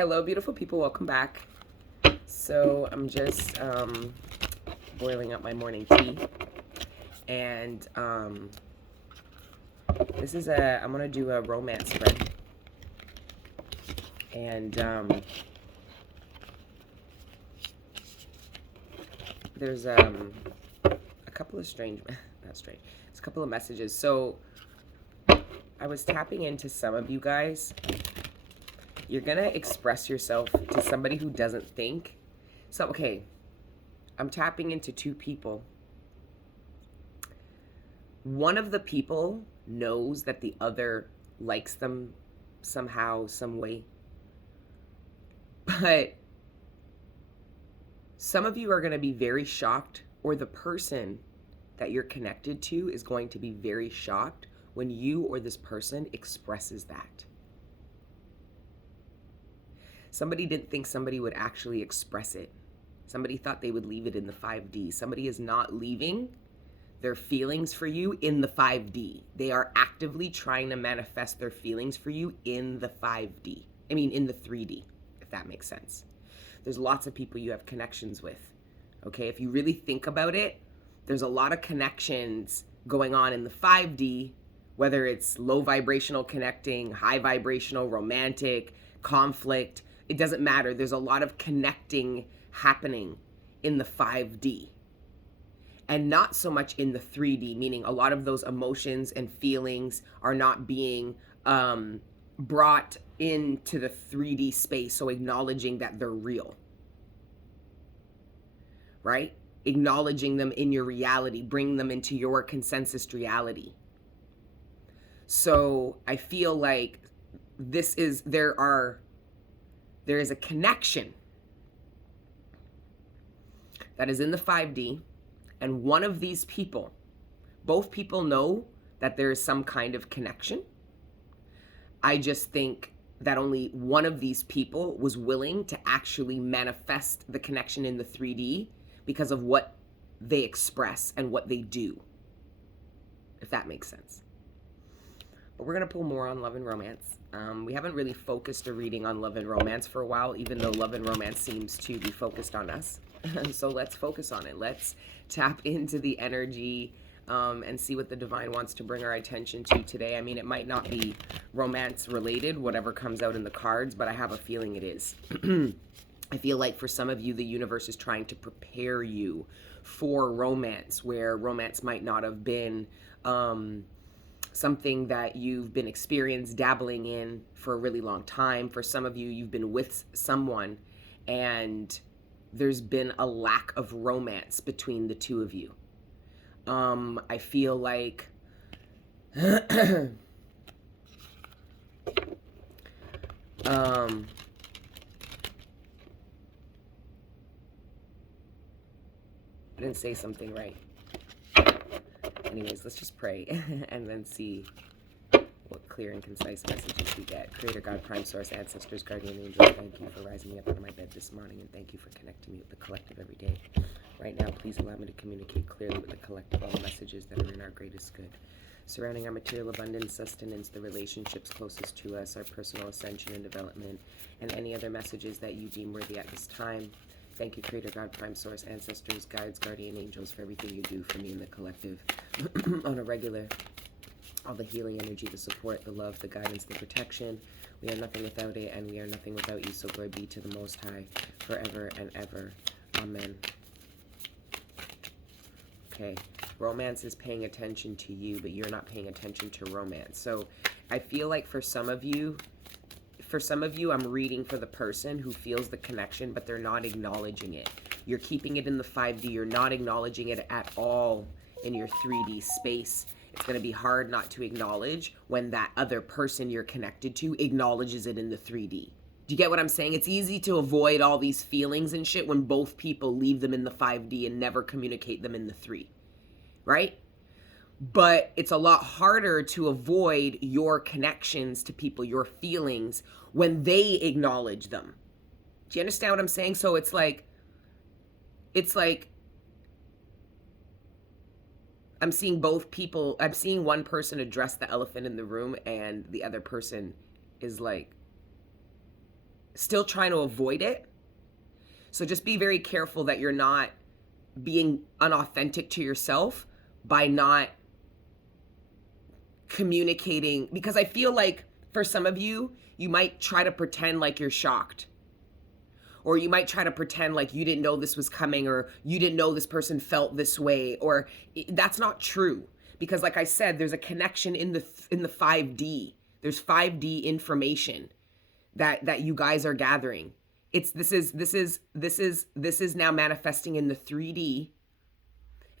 Hello, beautiful people. Welcome back. So I'm just boiling up my morning tea, and I'm gonna do a romance spread, and there's a couple of not strange. It's a couple of messages. So I was tapping into some of you guys. You're gonna express yourself to somebody who doesn't think. So, okay, I'm tapping into two people. One of the people knows that the other likes them somehow, some way. But some of you are gonna be very shocked, or the person that you're connected to is going to be very shocked when you or this person expresses that. Somebody didn't think somebody would actually express it. Somebody thought they would leave it in the 5D. Somebody is not leaving their feelings for you in the 5D. They are actively trying to manifest their feelings for you in the 5D. I mean, in the 3D, if that makes sense. There's lots of people you have connections with. Okay, if you really think about it, there's a lot of connections going on in the 5D, whether it's low vibrational connecting, high vibrational, romantic, conflict. It doesn't matter. There's a lot of connecting happening in the 5D and not so much in the 3D, meaning a lot of those emotions and feelings are not being brought into the 3D space. So acknowledging that they're real, right? Acknowledging them in your reality, bring them into your consensus reality. So I feel like there is a connection that is in the 5D, and one of these people, both people know that there is some kind of connection. I just think that only one of these people was willing to actually manifest the connection in the 3D because of what they express and what they do, if that makes sense. But we're going to pull more on love and romance. We haven't really focused a reading on love and romance for a while, even though love and romance seems to be focused on us. So let's focus on it. Let's tap into the energy and see what the divine wants to bring our attention to today. I mean, it might not be romance related, whatever comes out in the cards, but I have a feeling it is. I feel like for some of you, the universe is trying to prepare you for romance, where romance might not have been something that you've been experienced dabbling in for a really long time. For some of you, you've been with someone and there's been a lack of romance between the two of you. I feel like I didn't say something right. Anyways, let's just pray and then see what clear and concise messages we get. Creator, God, Prime Source, Ancestors, Guardian Angels, thank you for rising me up out of my bed this morning, and thank you for connecting me with the collective every day. Right now, please allow me to communicate clearly with the collective all the messages that are in our greatest good. Surrounding our material abundance, sustenance, the relationships closest to us, our personal ascension and development, and any other messages that you deem worthy at this time. Thank you, Creator, God, Prime Source, Ancestors, Guides, Guardian Angels, for everything you do for me and the collective on a regular. All the healing energy, the support, the love, the guidance, the protection. We are nothing without it, and we are nothing without you. So glory be to the Most High, forever and ever. Amen. Okay, romance is paying attention to you, but you're not paying attention to romance. So I feel like for some of you, I'm reading for the person who feels the connection, but they're not acknowledging it. You're keeping it in the 5D. You're not acknowledging it at all in your 3D space. It's going to be hard not to acknowledge when that other person you're connected to acknowledges it in the 3D. Do you get what I'm saying? It's easy to avoid all these feelings and shit when both people leave them in the 5D and never communicate them in the 3, right? But it's a lot harder to avoid your connections to people, your feelings, when they acknowledge them. Do you understand what I'm saying? So it's like I'm seeing both people. I'm seeing one person address the elephant in the room, and the other person is like still trying to avoid it. So just be very careful that you're not being unauthentic to yourself by not communicating, because I feel like for some of you, you might try to pretend like you're shocked, or you might try to pretend like you didn't know this was coming, or you didn't know this person felt this way, or that's not true. Because like I said, there's a connection in the 5D. There's 5D information that you guys are gathering. This is now manifesting in the 3D,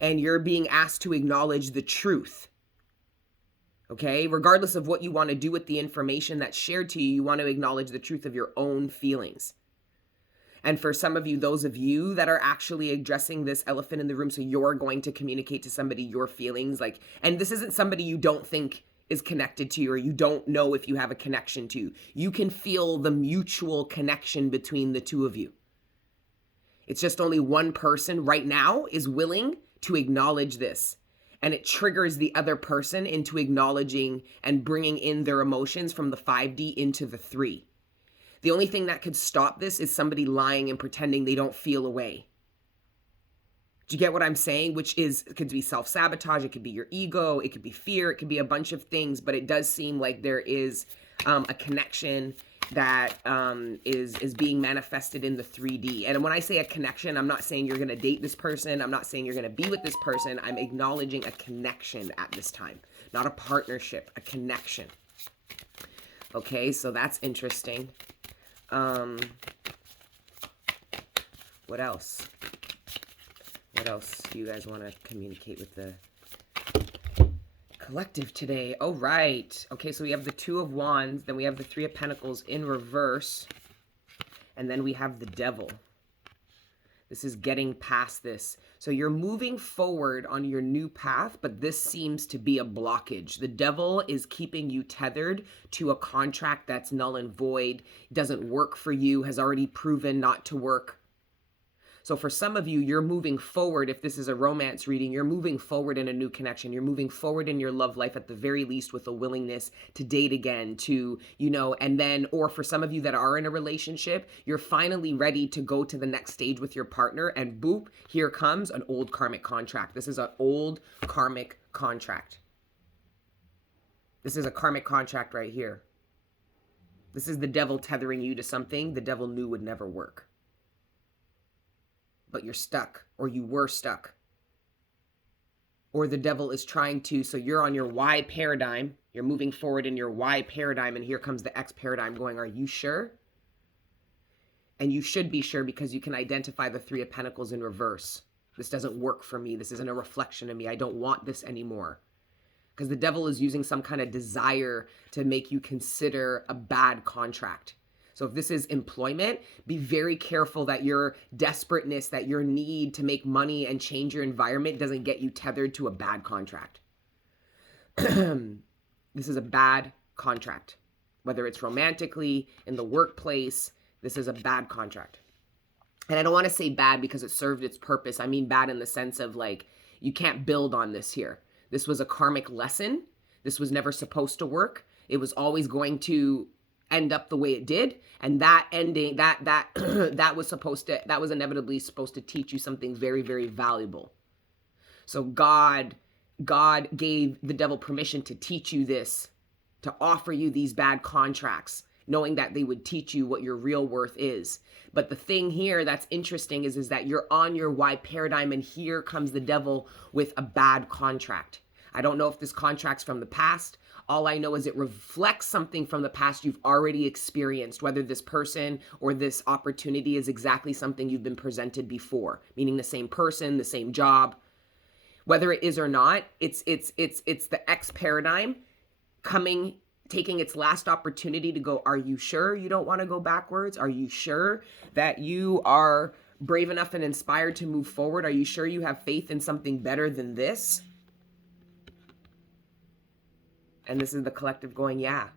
and you're being asked to acknowledge the truth. Okay? Regardless of what you want to do with the information that's shared to you, you want to acknowledge the truth of your own feelings. And for some of you, those of you that are actually addressing this elephant in the room, so you're going to communicate to somebody your feelings, like, and this isn't somebody you don't think is connected to you, or you don't know if you have a connection to. You can feel the mutual connection between the two of you. It's just only one person right now is willing to acknowledge this. And it triggers the other person into acknowledging and bringing in their emotions from the 5D into the 3. The only thing that could stop this is somebody lying and pretending they don't feel a way. Do you get what I'm saying? Which is, it could be self-sabotage, it could be your ego, it could be fear, it could be a bunch of things, but it does seem like there is a connection that is being manifested in the 3D. And when I say a connection, I'm not saying you're going to date this person. I'm not saying you're going to be with this person. I'm acknowledging a connection at this time, not a partnership, a connection. Okay, so that's interesting. What else? What else do you guys want to communicate with the collective today? Oh, right. Okay, so we have the 2 of Wands, then we have the 3 of Pentacles in reverse, and then we have the Devil. This is getting past this. So you're moving forward on your new path, but this seems to be a blockage. The Devil is keeping you tethered to a contract that's null and void, doesn't work for you, has already proven not to work. So for some of you, you're moving forward. If this is a romance reading, you're moving forward in a new connection. You're moving forward in your love life at the very least with a willingness to date again, to, and then, or for some of you that are in a relationship, you're finally ready to go to the next stage with your partner, and boop, here comes an old karmic contract. This is an old karmic contract. This is a karmic contract right here. This is the Devil tethering you to something the Devil knew would never work. But you're stuck, or you were stuck. Or the Devil is trying to, so you're on your Y paradigm, you're moving forward in your Y paradigm, and here comes the X paradigm going, are you sure? And you should be sure, because you can identify the 3 of Pentacles in reverse. This doesn't work for me. This isn't a reflection of me. I don't want this anymore. Because the Devil is using some kind of desire to make you consider a bad contract. So if this is employment, be very careful that your desperateness, that your need to make money and change your environment doesn't get you tethered to a bad contract. This is a bad contract. Whether it's romantically, in the workplace, this is a bad contract. And I don't want to say bad because it served its purpose. I mean bad in the sense of like, you can't build on this here. This was a karmic lesson. This was never supposed to work. It was always going to end up the way it did, and that ending, that was inevitably supposed to teach you something very, very valuable. So God gave the Devil permission to teach you this, to offer you these bad contracts, knowing that they would teach you what your real worth is. But the thing here that's interesting is that you're on your Y paradigm, and here comes the Devil with a bad contract. I don't know if this contract's from the past. All I know is it reflects something from the past you've already experienced, whether this person or this opportunity is exactly something you've been presented before, meaning the same person, the same job. Whether it is or not, it's the X paradigm taking its last opportunity to go, are you sure you don't want to go backwards? Are you sure that you are brave enough and inspired to move forward? Are you sure you have faith in something better than this? And this is the collective going, yeah.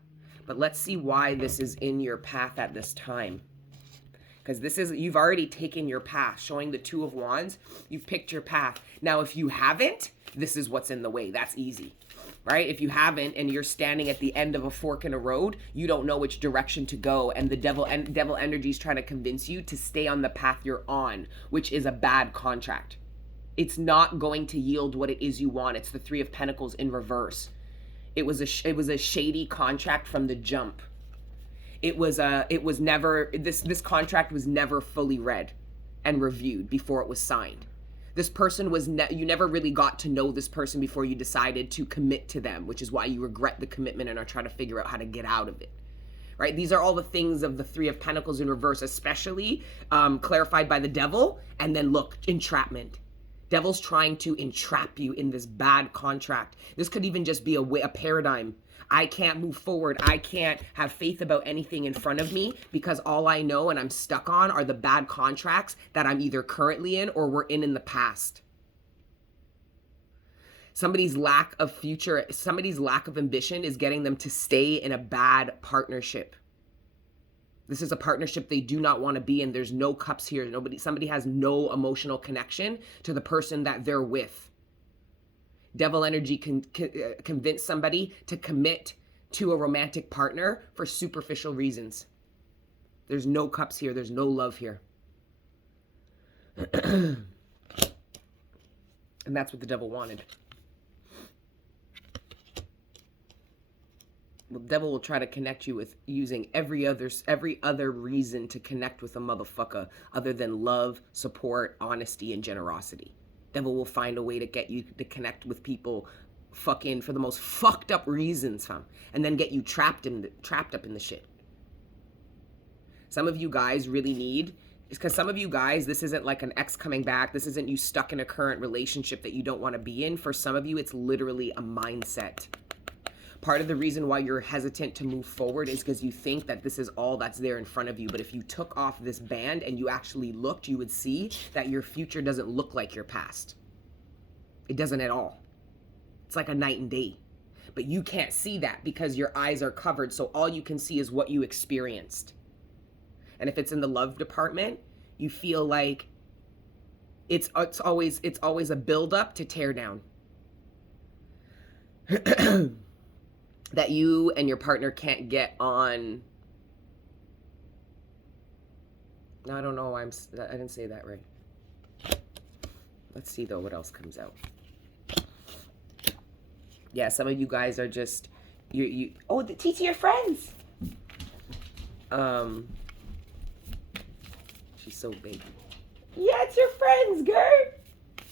But let's see why this is in your path at this time. Because you've already taken your path, showing the 2 of Wands. You've picked your path. Now, if you haven't, this is what's in the way. That's easy. right? If you haven't and you're standing at the end of a fork in a road, you don't know which direction to go, and the devil energy is trying to convince you to stay on the path you're on, which is a bad contract. It's not going to yield what it is you want. It's the Three of Pentacles in reverse. It was a shady contract from the jump. This contract was never fully read and reviewed before it was signed. This person you never really got to know this person before you decided to commit to them, which is why you regret the commitment and are trying to figure out how to get out of it. Right? These are all the things of the Three of Pentacles in reverse, especially clarified by the devil. And then look, entrapment. Devil's trying to entrap you in this bad contract. This could even just be a paradigm. I can't move forward. I can't have faith about anything in front of me because all I know and I'm stuck on are the bad contracts that I'm either currently in or were in the past. Somebody's lack of ambition is getting them to stay in a bad partnership. This is a partnership they do not want to be in. There's no cups here. Somebody has no emotional connection to the person that they're with. Devil energy can convince somebody to commit to a romantic partner for superficial reasons. There's no cups here. There's no love here. And that's what the devil wanted. The devil will try to connect you with using every other reason to connect with a motherfucker other than love, support, honesty, and generosity. Devil will find a way to get you to connect with people fucking for the most fucked up reasons, fam, and then get you trapped up in the shit. Some of you guys really need, because some of you guys, this isn't like an ex coming back. This isn't you stuck in a current relationship that you don't want to be in. For some of you, it's literally a mindset. Part of the reason why you're hesitant to move forward is because you think that this is all that's there in front of you. But if you took off this band and you actually looked, you would see that your future doesn't look like your past. It doesn't at all. It's like a night and day. But you can't see that because your eyes are covered. So all you can see is what you experienced. And if it's in the love department, you feel like it's always a build up to tear down. That you and your partner can't get on. No, I don't know. I didn't say that right. Let's see though what else comes out. Yeah, some of you guys are just oh, teach your friends. She's so big. Yeah, it's your friends, girl.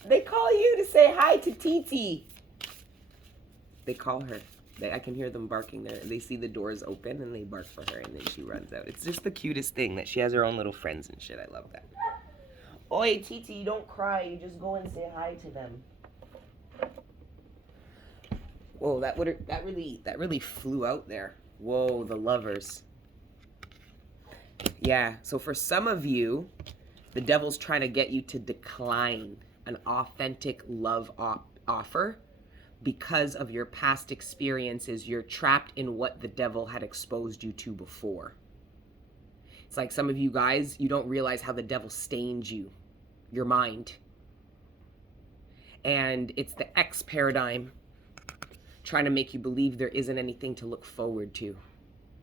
They call you to say hi to Titi. They call her. I can hear them barking there. They see the doors open and they bark for her and then she runs out. It's just the cutest thing that she has her own little friends and shit. I love that. Oi, Titi, you don't cry. You just go and say hi to them. Whoa, that really flew out there. Whoa, the lovers. Yeah, so for some of you, the devil's trying to get you to decline an authentic love offer. Because of your past experiences, you're trapped in what the devil had exposed you to before. It's like some of you guys, you don't realize how the devil stained you, your mind. And it's the X paradigm trying to make you believe there isn't anything to look forward to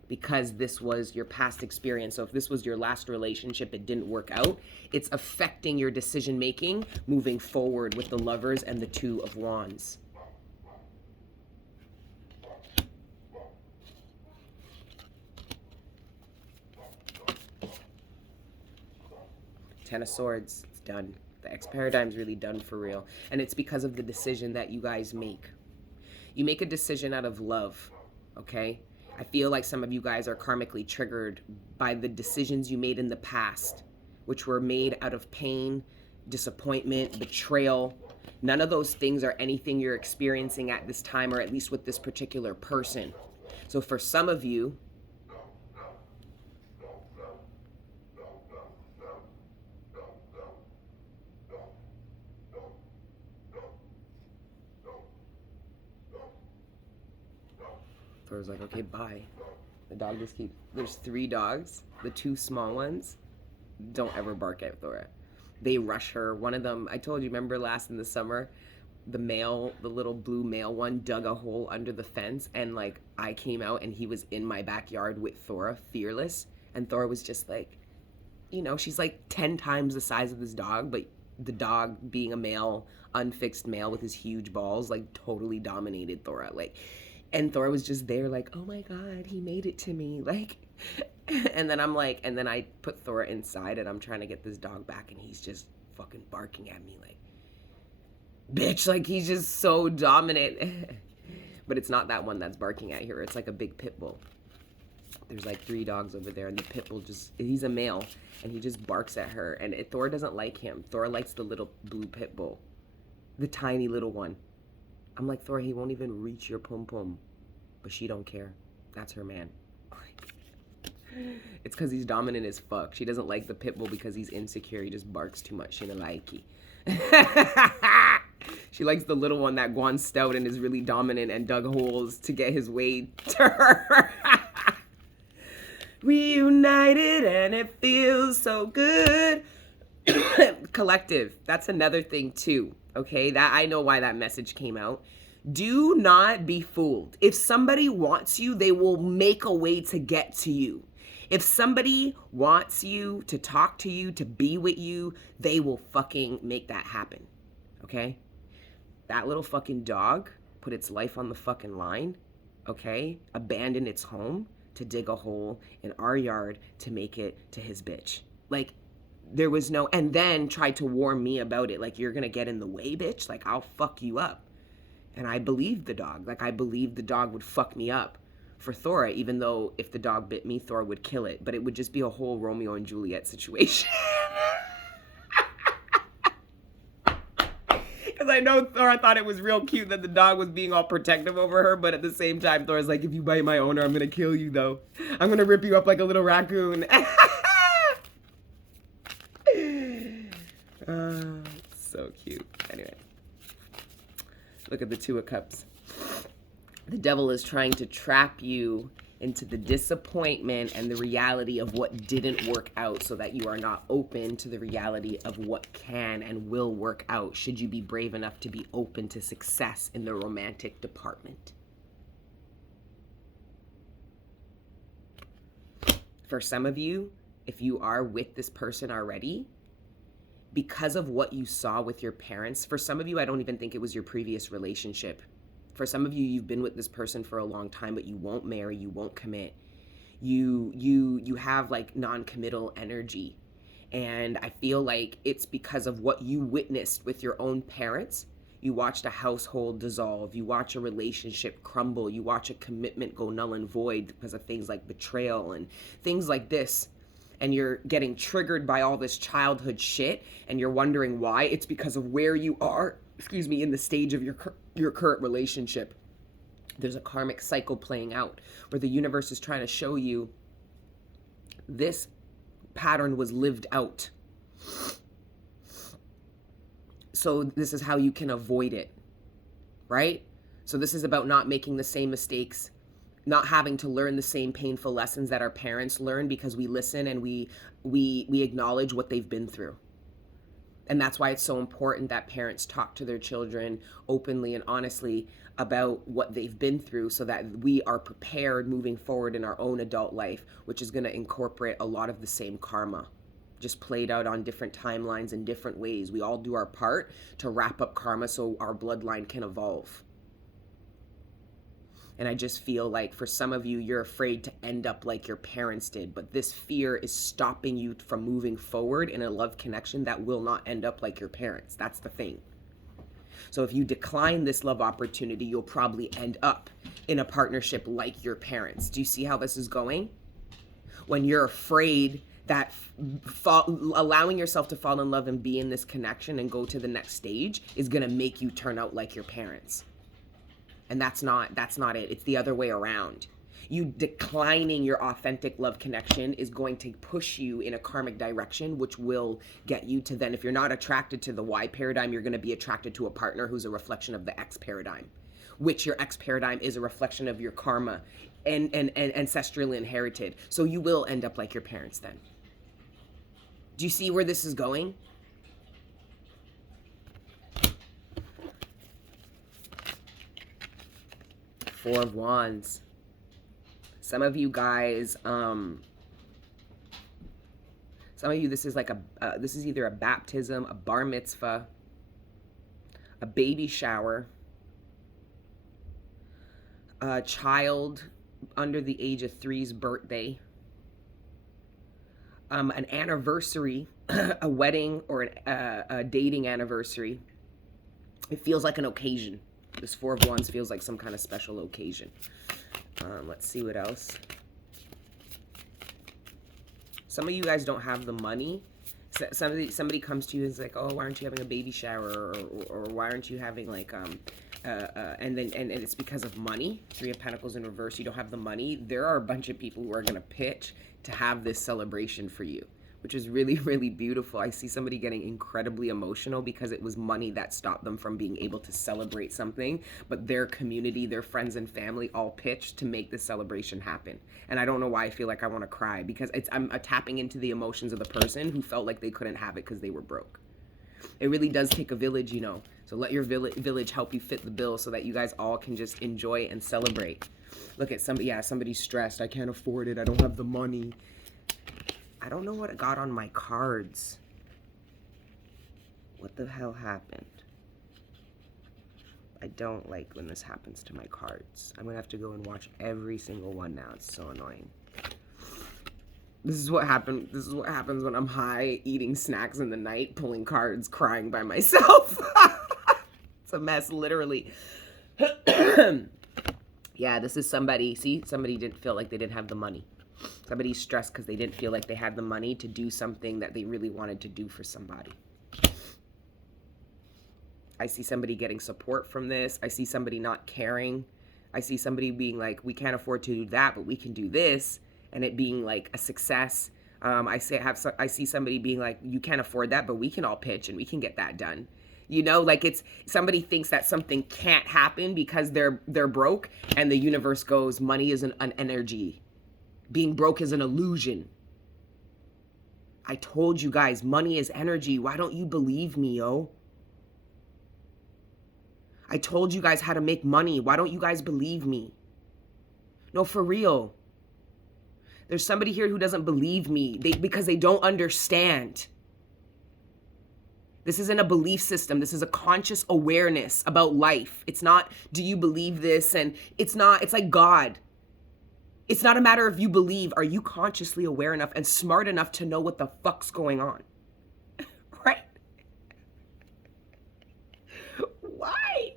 because this was your past experience. So if this was your last relationship, it didn't work out, it's affecting your decision making moving forward with the lovers and the Two of Wands. Ten of Swords, it's done. The X paradigm's really done for real. And it's because of the decision that you guys make. You make a decision out of love, okay? I feel like some of you guys are karmically triggered by the decisions you made in the past, which were made out of pain, disappointment, betrayal. None of those things are anything you're experiencing at this time, or at least with this particular person. So for some of you, Thor's like, okay, bye. The dog just there's 3 dogs. The 2 small ones don't ever bark at Thora. They rush her. One of them, I told you, remember last in the summer, the little blue male one dug a hole under the fence, and like I came out and he was in my backyard with Thora, fearless, and Thora was just like, you know, she's like 10 times the size of this dog, but the dog being a male, unfixed male with his huge balls, like totally dominated Thora. Like, and Thora was just there like, oh my God, he made it to me. Like, and then I'm like, and then I put Thora inside and I'm trying to get this dog back and he's just fucking barking at me like, bitch, like he's just so dominant. But it's not that one that's barking at her. It's like a big pit bull. There's like 3 dogs over there and the pit bull just, he's a male and he just barks at her. And Thora doesn't like him. Thora likes the little blue pit bull, the tiny little one. I'm like, Thora, he won't even reach your pum pum, but she don't care. That's her man. It's because he's dominant as fuck. She doesn't like the pit bull because he's insecure. He just barks too much. She don't like it. She likes the little one that gone stout and is really dominant and dug holes to get his way to her. Reunited and it feels so good. Collective. That's another thing too. Okay, that I know why that message came out. Do not be fooled. If somebody wants you, they will make a way to get to you. If somebody wants you, to talk to you, to be with you, they will fucking make that happen. Okay? That little fucking dog put its life on the fucking line, okay? Abandoned its home to dig a hole in our yard to make it to his bitch. Like, there was no, and then tried to warn me about it. Like, you're gonna get in the way, bitch? Like, I'll fuck you up. And I believed the dog. Like, I believed the dog would fuck me up for Thora, even though if the dog bit me, Thora would kill it. But it would just be a whole Romeo and Juliet situation. Because I know Thora thought it was real cute that the dog was being all protective over her, but at the same time, Thora's like, if you bite my owner, I'm gonna kill you, though. I'm gonna rip you up like a little raccoon. So cute. Anyway, look at the 2 of Cups. The devil is trying to trap you into the disappointment and the reality of what didn't work out so that you are not open to the reality of what can and will work out should you be brave enough to be open to success in the romantic department. For some of you, if you are with this person already, because of what you saw with your parents, for some of you, I don't even think it was your previous relationship. For some of you, you've been with this person for a long time, but you won't marry, you won't commit. You have like non-committal energy. And I feel like it's because of what you witnessed with your own parents. You watched a household dissolve, you watch a relationship crumble, you watch a commitment go null and void because of things like betrayal and things like this. And you're getting triggered by all this childhood shit and you're wondering why. It's because of where you are, in the stage of your current relationship. There's a karmic cycle playing out where the universe is trying to show you this pattern was lived out. So this is how you can avoid it, right? So this is about not making the same mistakes, not having to learn the same painful lessons that our parents learned because we listen and we acknowledge what they've been through. And that's why it's so important that parents talk to their children openly and honestly about what they've been through so that we are prepared moving forward in our own adult life, which is going to incorporate a lot of the same karma, just played out on different timelines in different ways. We all do our part to wrap up karma so our bloodline can evolve. And I just feel like for some of you, you're afraid to end up like your parents did. But this fear is stopping you from moving forward in a love connection that will not end up like your parents. That's the thing. So if you decline this love opportunity, you'll probably end up in a partnership like your parents. Do you see how this is going? When you're afraid that allowing yourself to fall in love and be in this connection and go to the next stage is going to make you turn out like your parents. And that's not it. It's the other way around. You declining your authentic love connection is going to push you in a karmic direction, which will get you to then, if you're not attracted to the Y paradigm, you're going to be attracted to a partner who's a reflection of the X paradigm, which your X paradigm is a reflection of your karma and ancestrally inherited. So you will end up like your parents then. Do you see where this is going? Four of Wands. Some of you guys, some of you, this is like this is either a baptism, a bar mitzvah, a baby shower, a child under the age of 3's birthday, an anniversary, a wedding or a dating anniversary. It feels like an occasion. This Four of Wands feels like some kind of special occasion. Let's see what else. Some of you guys don't have the money. Somebody comes to you and is like, oh, why aren't you having a baby shower? Or why aren't you having like, and it's because of money. Three of Pentacles in reverse. You don't have the money. There are a bunch of people who are going to pitch to have this celebration for you, which is really, really beautiful. I see somebody getting incredibly emotional because it was money that stopped them from being able to celebrate something, but their community, their friends and family all pitched to make this celebration happen. And I don't know why I feel like I want to cry, because I'm tapping into the emotions of the person who felt like they couldn't have it because they were broke. It really does take a village, you know. So let your village help you fit the bill so that you guys all can just enjoy and celebrate. Look at somebody, yeah, somebody's stressed. I can't afford it. I don't have the money. I don't know what got on my cards. What the hell happened? I don't like when this happens to my cards. I'm going to have to go and watch every single one now. It's so annoying. This is what happened. This is what happens when I'm high, eating snacks in the night, pulling cards, crying by myself. It's a mess, literally. Yeah, this is somebody. See, somebody didn't feel like they didn't have the money. Somebody's stressed because they didn't feel like they had the money to do something that they really wanted to do for somebody. I see somebody getting support from this. I see somebody not caring. I see somebody being like, we can't afford to do that, but we can do this. And it being like a success. I see somebody being like, you can't afford that, but we can all pitch and we can get that done. You know, like it's somebody thinks that something can't happen because they're broke, and the universe goes, money is an energy. Being broke is an illusion. I told you guys, money is energy. Why don't you believe me, yo? I told you guys how to make money. Why don't you guys believe me? No, for real. There's somebody here who doesn't believe me because they don't understand. This isn't a belief system. This is a conscious awareness about life. It's not, do you believe this? And it's like God. It's not a matter of you believe. Are you consciously aware enough and smart enough to know what the fuck's going on? Right? Why?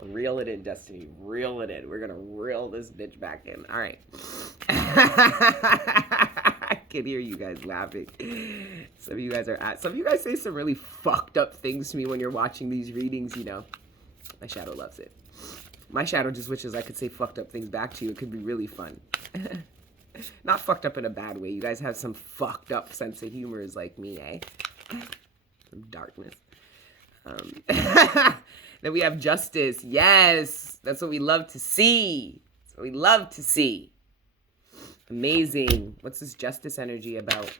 Reel it in, Destiny. Reel it in. We're going to reel this bitch back in. All right. I can hear you guys laughing. Some of you guys say some really fucked up things to me when you're watching these readings, you know. My shadow loves it. My shadow just wishes I could say fucked up things back to you. It could be really fun. Not fucked up in a bad way. You guys have some fucked up sense of humor like me, eh? Some darkness. Then we have justice. Yes, that's what we love to see. That's what we love to see. Amazing. What's this justice energy about?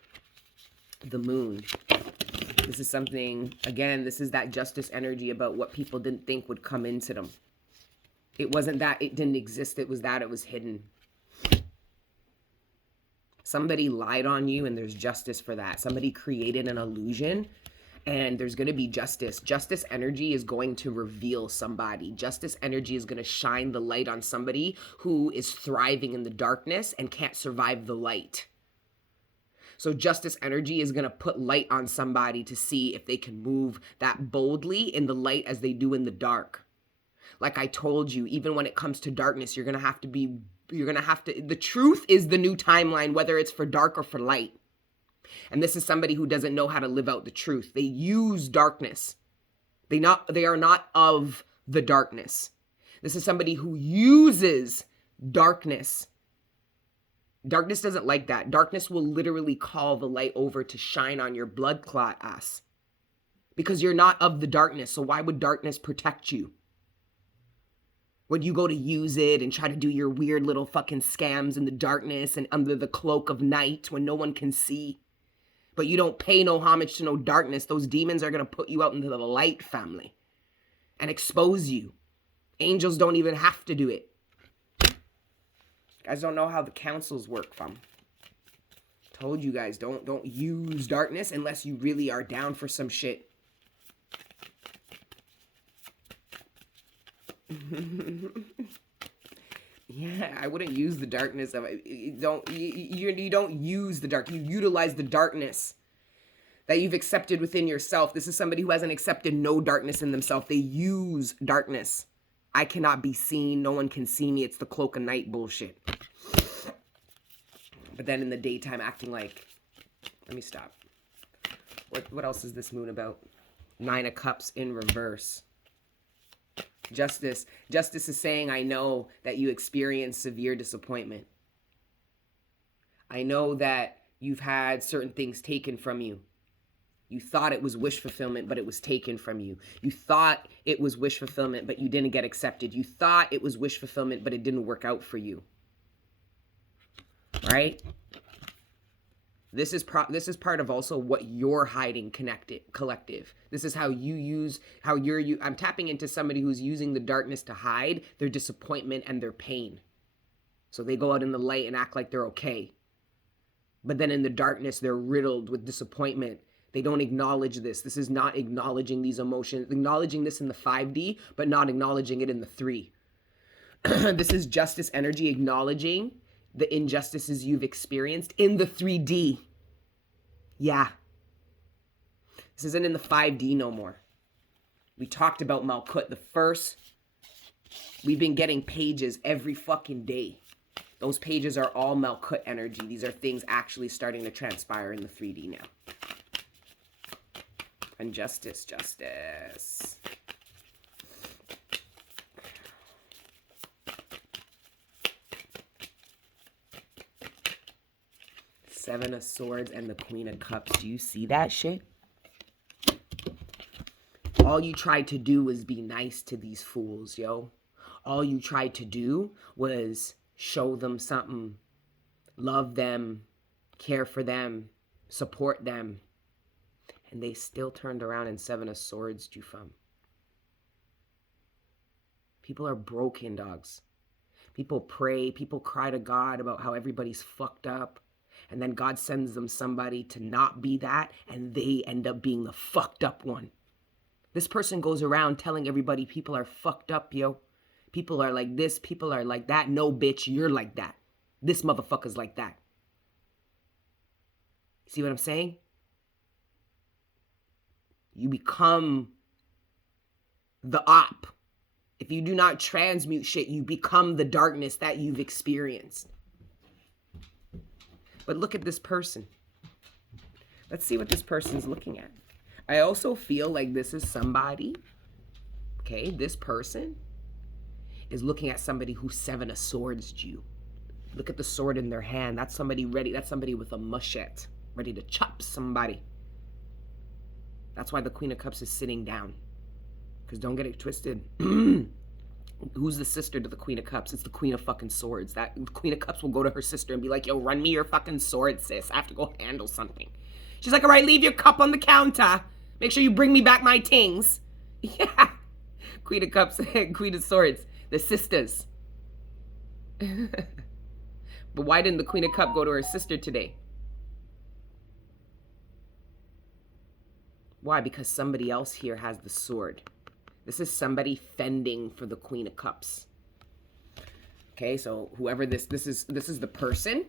The moon. This is something, again, this is that justice energy about what people didn't think would come into them. It wasn't that it didn't exist. It was that it was hidden. Somebody lied on you and there's justice for that. Somebody created an illusion and there's going to be justice. Justice energy is going to reveal somebody. Justice energy is going to shine the light on somebody who is thriving in the darkness and can't survive the light. So justice energy is going to put light on somebody to see if they can move that boldly in the light as they do in the dark. Like I told you, even when it comes to darkness, the truth is the new timeline, whether it's for dark or for light. And this is somebody who doesn't know how to live out the truth. They use darkness. They are not of the darkness. This is somebody who uses darkness. Darkness doesn't like that. Darkness will literally call the light over to shine on your blood clot ass. Because you're not of the darkness. So why would darkness protect you? When you go to use it and try to do your weird little fucking scams in the darkness and under the cloak of night when no one can see. But you don't pay no homage to no darkness. Those demons are going to put you out into the light, family. And expose you. Angels don't even have to do it. You guys don't know how the councils work, fam. Told you guys, don't use darkness unless you really are down for some shit. Yeah, I wouldn't use the darkness of it. You don't use the dark. You utilize the darkness that you've accepted within yourself. This is somebody who hasn't accepted no darkness in themselves. They use darkness. I cannot be seen. No one can see me. It's the cloak of night bullshit. But then in the daytime acting like, let me stop. What else is this moon about? 9 of Cups in reverse. Justice. Justice is saying, I know that you experienced severe disappointment. I know that you've had certain things taken from you. You thought it was wish fulfillment, but it was taken from you. You thought it was wish fulfillment, but you didn't get accepted. You thought it was wish fulfillment, but it didn't work out for you. Right? This is part of also what you're hiding collective. This is how you use, I'm tapping into somebody who's using the darkness to hide their disappointment and their pain. So they go out in the light and act like they're okay. But then in the darkness, they're riddled with disappointment. They don't acknowledge this. This is not acknowledging these emotions, acknowledging this in the 5D, but not acknowledging it in the 3. This is justice energy, acknowledging the injustices you've experienced in the 3D. Yeah. This isn't in the 5D no more. We talked about Malkut. We've been getting pages every fucking day. Those pages are all Malkut energy. These are things actually starting to transpire in the 3D now. And justice. 7 of Swords and the Queen of Cups. Do you see that shit? All you tried to do was be nice to these fools, yo. All you tried to do was show them something, love them, care for them, support them. And they still turned around and 7 of Swords, Jufam. People are broken, dogs. People pray, people cry to God about how everybody's fucked up. And then God sends them somebody to not be that, and they end up being the fucked up one. This person goes around telling everybody people are fucked up, yo. People are like this, people are like that. No, bitch, you're like that. This motherfucker's like that. See what I'm saying? You become the op. If you do not transmute shit, you become the darkness that you've experienced. But look at this person. Let's see what this person's looking at. I also feel like this is somebody, okay, this person is looking at somebody who's 7 of Swords, Jew. Look at the sword in their hand. That's somebody ready. That's somebody with a machete, ready to chop somebody. That's why the Queen of Cups is sitting down. Because don't get it twisted. Who's the sister to the Queen of Cups? It's the Queen of fucking Swords. That Queen of Cups will go to her sister and be like, yo, run me your fucking sword, sis. I have to go handle something. She's like, all right, leave your cup on the counter. Make sure you bring me back my tings. Yeah. Queen of Cups and Queen of Swords. The sisters. But why didn't the Queen of Cups go to her sister today? Why? Because somebody else here has the sword. This is somebody fending for the Queen of Cups. Okay, so whoever this is the person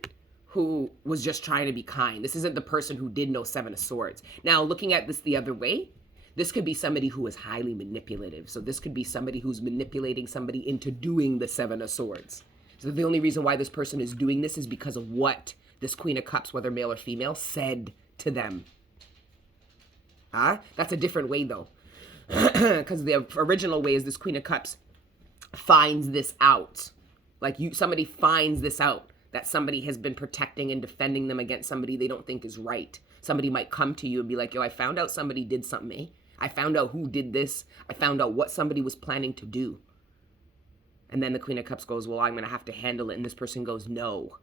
who was just trying to be kind. This isn't the person who did know 7 of Swords. Now, looking at this the other way, this could be somebody who is highly manipulative. So this could be somebody who's manipulating somebody into doing the 7 of Swords. So the only reason why this person is doing this is because of what this Queen of Cups, whether male or female, said to them. That's a different way, though. Because the original way is this Queen of Cups finds this out. Like somebody finds this out, that somebody has been protecting and defending them against somebody they don't think is right. Somebody might come to you and be like, yo, I found out somebody did something. I found out who did this. I found out what somebody was planning to do. And then the Queen of Cups goes, well, I'm going to have to handle it. And this person goes, no,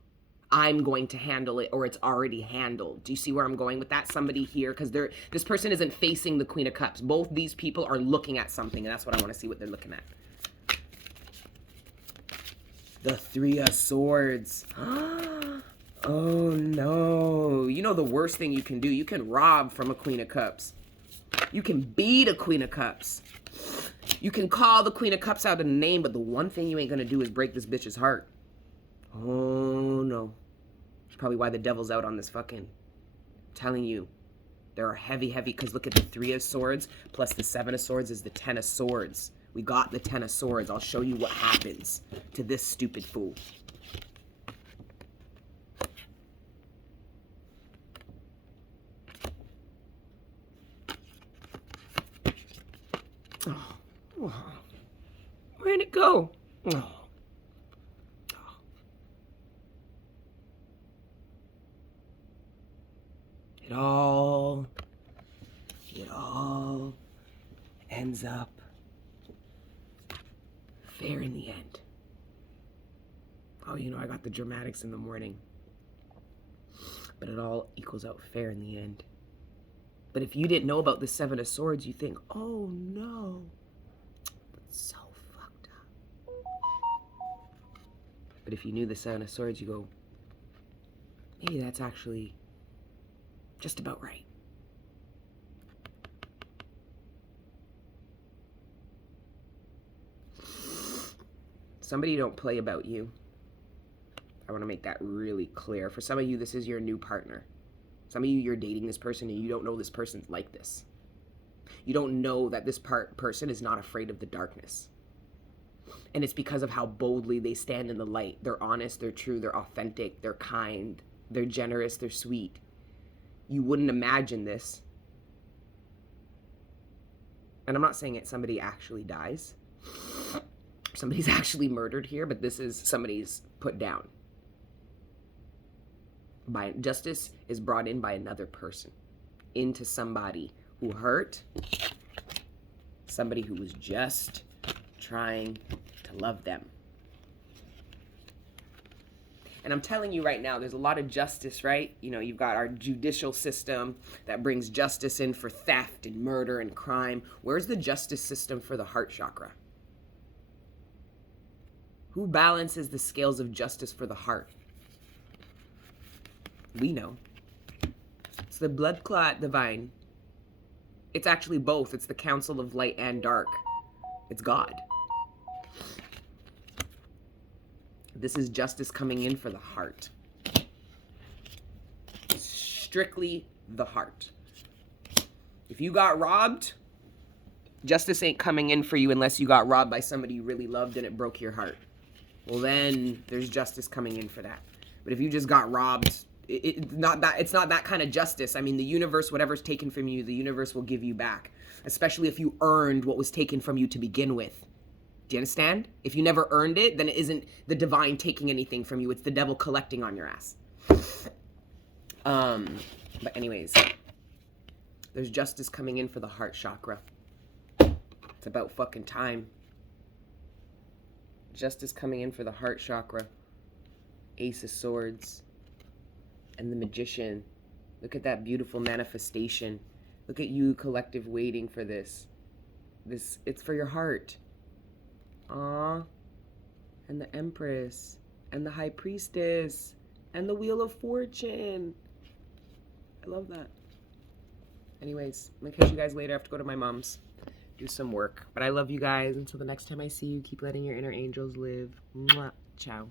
I'm going to handle it, or it's already handled. Do you see where I'm going with that? Somebody here, because this person isn't facing the Queen of Cups. Both these people are looking at something, and that's what I want to see what they're looking at. The Three of Swords. Oh no. You know the worst thing you can do? You can rob from a Queen of Cups. You can beat a Queen of Cups. You can call the Queen of Cups out in a name, but the one thing you ain't gonna do is break this bitch's heart. Oh no. That's probably why the devil's out on this fucking. I'm telling you. There are heavy, because look at the Three of Swords plus the Seven of Swords is the Ten of Swords. We got the Ten of Swords. I'll show you what happens to this stupid fool. Oh. Where'd it go? Oh. It all ends up fair in the end. Oh, you know, I got the dramatics in the morning. But it all equals out fair in the end. But if you didn't know about the Seven of Swords, you think, oh no, that's so fucked up. But if you knew the Seven of Swords, you go, maybe that's actually just about right. Somebody don't play about you. I want to make that really clear. For some of you, this is your new partner. Some of you, you're dating this person and you don't know this person's like this. You don't know that this person is not afraid of the darkness. And it's because of how boldly they stand in the light. They're honest, they're true, they're authentic, they're kind, they're generous, they're sweet. You wouldn't imagine this. And I'm not saying it somebody actually dies. Somebody's actually murdered here, but this is somebody's put down. Justice is brought in by another person into somebody who hurt, somebody who was just trying to love them. And I'm telling you right now, there's a lot of justice, right? You know, you've got our judicial system that brings justice in for theft and murder and crime. Where's the justice system for the heart chakra? Who balances the scales of justice for the heart? We know. It's the blood clot divine. It's actually both. It's the council of light and dark. It's God. This is justice coming in for the heart. Strictly the heart. If you got robbed, justice ain't coming in for you unless you got robbed by somebody you really loved and it broke your heart. Well, then there's justice coming in for that. But if you just got robbed, it's not that kind of justice. I mean, the universe, whatever's taken from you, the universe will give you back. Especially if you earned what was taken from you to begin with. Do you understand? If you never earned it, then it isn't the divine taking anything from you. It's the devil collecting on your ass. But anyways, there's justice coming in for the heart chakra. It's about fucking time. Justice coming in for the heart chakra. Ace of Swords. And the Magician. Look at that beautiful manifestation. Look at you, collective, waiting for this. It's for your heart. Aww. And the Empress. And the High Priestess. And the Wheel of Fortune. I love that. Anyways, I'm gonna catch you guys later. I have to go to my mom's. Do some work. But I love you guys. Until the next time I see you, keep letting your inner angels live. Mwah. Ciao.